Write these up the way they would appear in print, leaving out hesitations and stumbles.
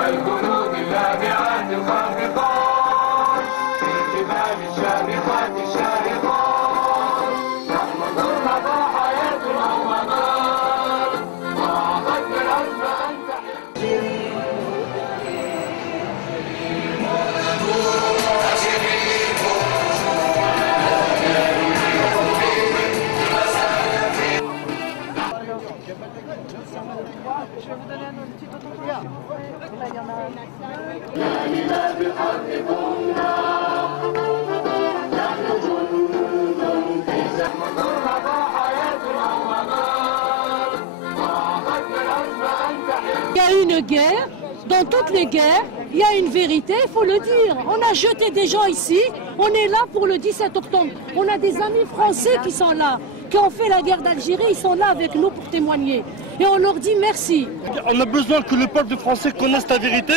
الجنود اللامعات الخافقات في جبال الشامخات الشاهقات نحن زرنا ضحايات الأوامات وعقدنا العزم أن تحل Je vais vous donner un petit autographe. Là, il y en a un. Il y a une guerre, dans toutes les guerres, il y a une vérité, il faut le dire. On a jeté des gens ici, on est là pour le 17 octobre. On a des amis français qui sont là, qui ont fait la guerre d'Algérie, ils sont là avec nous pour témoigner. Et on leur dit merci. On a besoin que le peuple français connaisse la vérité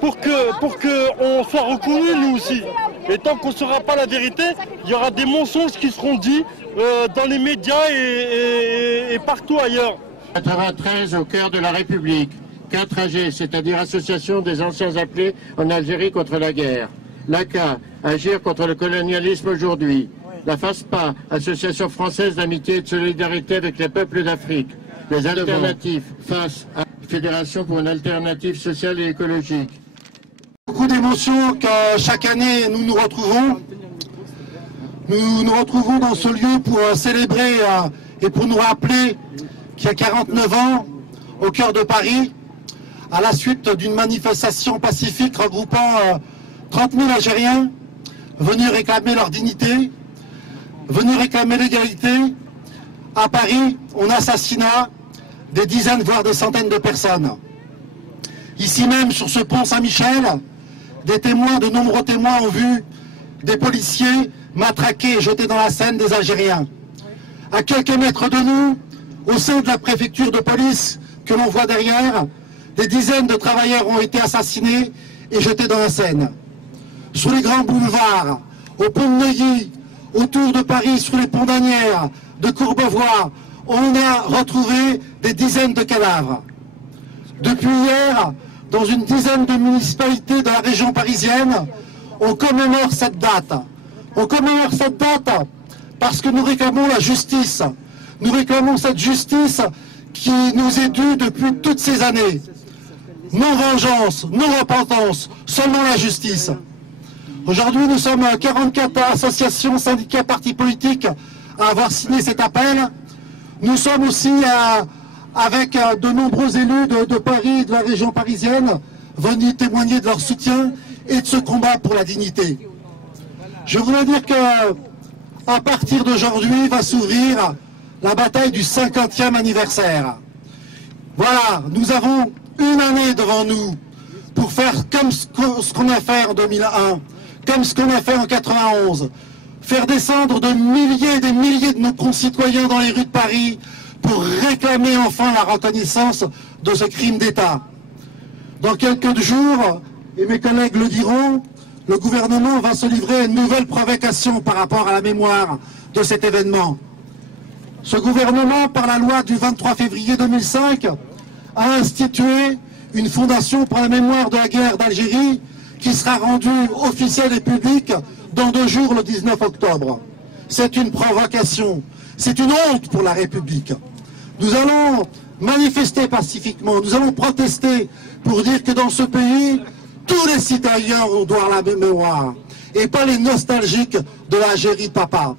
pour qu'on soit reconnus nous aussi. Et tant qu'on ne saura pas la vérité, il y aura des mensonges qui seront dits dans les médias et partout ailleurs. 93 au cœur de la République. 4AG, c'est-à-dire Association des anciens appelés en Algérie contre la guerre. L'ACA, Agir contre le colonialisme aujourd'hui. La FASPA, Association française d'amitié et de solidarité avec les peuples d'Afrique. Les alternatives, FAS, Fédération pour une alternative sociale et écologique. Beaucoup d'émotions que chaque année nous nous retrouvons. Nous nous retrouvons dans ce lieu pour célébrer et pour nous rappeler qu'il y a 49 ans, au cœur de Paris, à la suite d'une manifestation pacifique regroupant 30 000 Algériens venus réclamer leur dignité, venus réclamer l'égalité, à Paris, on assassina des dizaines, voire des centaines de personnes. Ici même, sur ce pont Saint-Michel, de nombreux témoins ont vu des policiers matraquer et jeter dans la Seine des Algériens. À quelques mètres de nous, au sein de la préfecture de police que l'on voit derrière, des dizaines de travailleurs ont été assassinés et jetés dans la Seine. Sur les grands boulevards, au pont de Neuilly, autour de Paris, sur les ponts d'Asnières, de Courbevoie, on a retrouvé des dizaines de cadavres. Depuis hier, dans une dizaine de municipalités de la région parisienne, on commémore cette date. On commémore cette date parce que nous réclamons la justice. Nous réclamons cette justice qui nous est due depuis toutes ces années. Non vengeance, non repentance, seulement la justice. Aujourd'hui, nous sommes 44 associations, syndicats, partis politiques à avoir signé cet appel. Nous sommes aussi avec de nombreux élus de Paris et de la région parisienne venus témoigner de leur soutien et de ce combat pour la dignité. Je voudrais dire qu'à partir d'aujourd'hui va s'ouvrir la bataille du 50e anniversaire. Voilà, nous avons une année devant nous pour faire comme ce qu'on a fait en 2001, comme ce qu'on a fait en 91, faire descendre de milliers et des milliers de nos concitoyens dans les rues de Paris pour réclamer enfin la reconnaissance de ce crime d'État. Dans quelques jours, et mes collègues le diront, le gouvernement va se livrer à une nouvelle provocation par rapport à la mémoire de cet événement. Ce gouvernement, par la loi du 23 février 2005, a institué une fondation pour la mémoire de la guerre d'Algérie qui sera rendue officielle et publique dans 2 jours, le 19 octobre. C'est une provocation, c'est une honte pour la République. Nous allons manifester pacifiquement, nous allons protester pour dire que dans ce pays, tous les citoyens ont droit à la mémoire et pas les nostalgiques de l'Algérie de papa.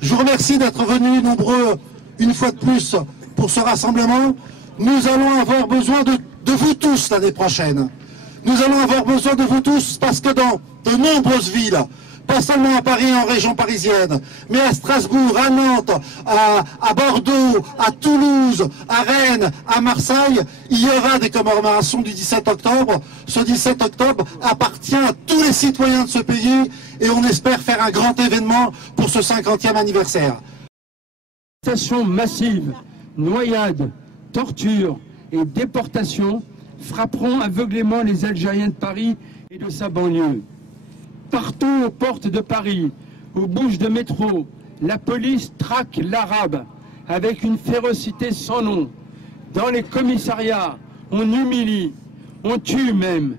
Je vous remercie d'être venus nombreux une fois de plus pour ce rassemblement. Nous allons avoir besoin de vous tous l'année prochaine. Nous allons avoir besoin de vous tous parce que dans de nombreuses villes, pas seulement à Paris, en région parisienne, mais à Strasbourg, à Nantes, à Bordeaux, à Toulouse, à Rennes, à Marseille, il y aura des commémorations du 17 octobre. Ce 17 octobre appartient à tous les citoyens de ce pays et on espère faire un grand événement pour ce 50e anniversaire. Arrestations massives, noyades, tortures et déportations frapperont aveuglément les Algériens de Paris et de sa banlieue. Partout aux portes de Paris, aux bouches de métro, la police traque l'arabe avec une férocité sans nom. Dans les commissariats, on humilie, on tue même.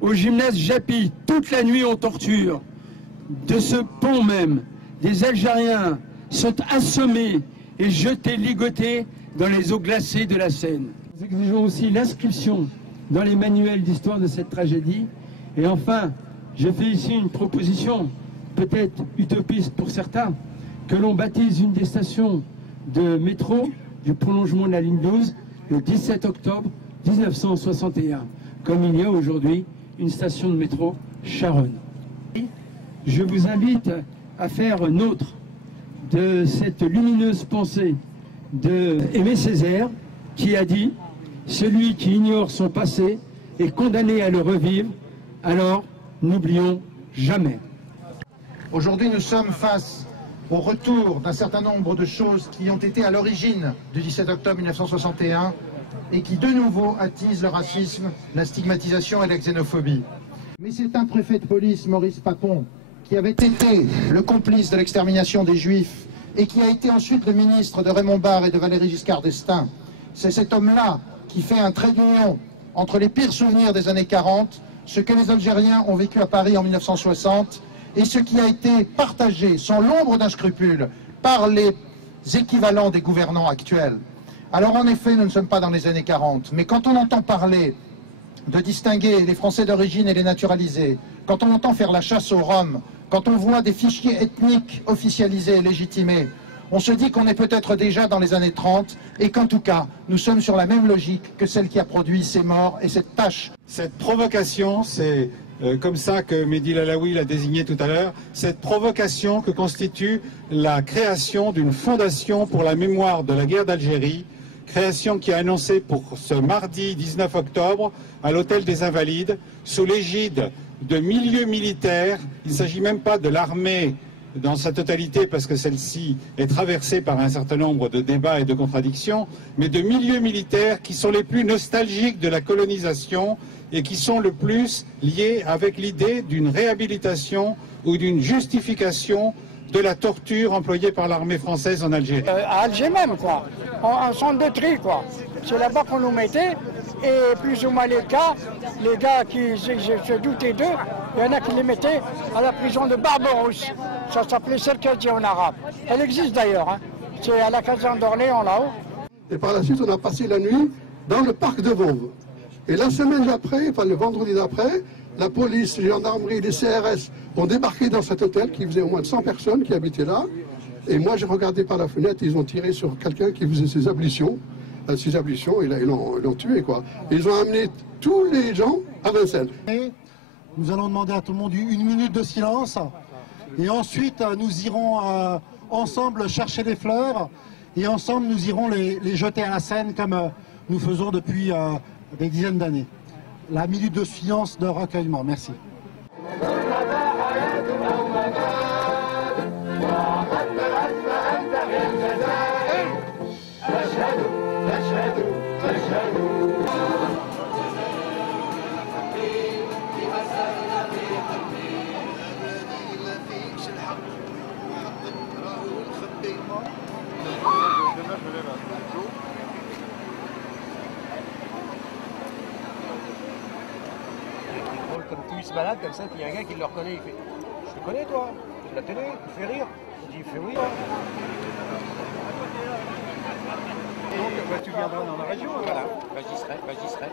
Au gymnase Japy, toute la nuit on torture. De ce pont même, des Algériens sont assommés et jetés, ligotés dans les eaux glacées de la Seine. Nous exigeons aussi l'inscription dans les manuels d'histoire de cette tragédie. Et enfin, je fais ici une proposition, peut-être utopiste pour certains, que l'on baptise une des stations de métro du prolongement de la ligne 12 le 17 octobre 1961, comme il y a aujourd'hui une station de métro Charonne. Je vous invite à faire nôtre de cette lumineuse pensée de Aimé Césaire, qui a dit « Celui qui ignore son passé est condamné à le revivre, alors n'oublions jamais ». Aujourd'hui, nous sommes face au retour d'un certain nombre de choses qui ont été à l'origine du 17 octobre 1961 et qui de nouveau attisent le racisme, la stigmatisation et la xénophobie. Mais c'est un préfet de police, Maurice Papon, qui avait été le complice de l'extermination des Juifs et qui a été ensuite le ministre de Raymond Barre et de Valéry Giscard d'Estaing. C'est cet homme-là qui fait un trait d'union entre les pires souvenirs des années 40, ce que les Algériens ont vécu à Paris en 1960 et ce qui a été partagé sans l'ombre d'un scrupule par les équivalents des gouvernants actuels. Alors en effet, nous ne sommes pas dans les années 40, mais quand on entend parler de distinguer les Français d'origine et les naturalisés, quand on entend faire la chasse aux Roms, quand on voit des fichiers ethniques officialisés et légitimés, on se dit qu'on est peut-être déjà dans les années 30 et qu'en tout cas, nous sommes sur la même logique que celle qui a produit ces morts et cette tâche. Cette provocation, c'est comme ça que Mehdi Lalaoui l'a désigné tout à l'heure, cette provocation que constitue la création d'une fondation pour la mémoire de la guerre d'Algérie, création qui est annoncée pour ce mardi 19 octobre à l'Hôtel des Invalides, sous l'égide de milieux militaires. Il ne s'agit même pas de l'armée dans sa totalité, parce que celle-ci est traversée par un certain nombre de débats et de contradictions, mais de milieux militaires qui sont les plus nostalgiques de la colonisation et qui sont le plus liés avec l'idée d'une réhabilitation ou d'une justification de la torture employée par l'armée française en Algérie. À Alger même, quoi. En centre de tri, quoi. C'est là-bas qu'on nous mettait. Et plus ou moins les gars qui se doutaient d'eux, il y en a qui les mettaient à la prison de Barberousse. Ça s'appelait Serkadji en arabe. Elle existe d'ailleurs. Hein. C'est à la caserne d'Orléans, là-haut. Et par la suite, on a passé la nuit dans le parc de Vanves. Et la semaine d'après, enfin le vendredi d'après, la police, les gendarmeries, les CRS ont débarqué dans cet hôtel qui faisait au moins de 100 personnes qui habitaient là. Et moi, j'ai regardé par la fenêtre, ils ont tiré sur quelqu'un qui faisait ses ablutions. Et là, ils l'ont tué, quoi. Ils ont amené tous les gens à Vincennes. Et nous allons demander à tout le monde une minute de silence. Et ensuite, nous irons ensemble chercher les fleurs. Et ensemble, nous irons les jeter à la Seine comme nous faisons depuis des dizaines d'années. La minute de silence de recueillement. Merci. Comme tout, il se balade comme ça, puis il y a un gars qui le reconnaît, il fait « Je te connais toi, de la télé, tu fais rire ?» Il dit « Il fait oui. » Donc tu viendras dans la région. Voilà, j'y serai.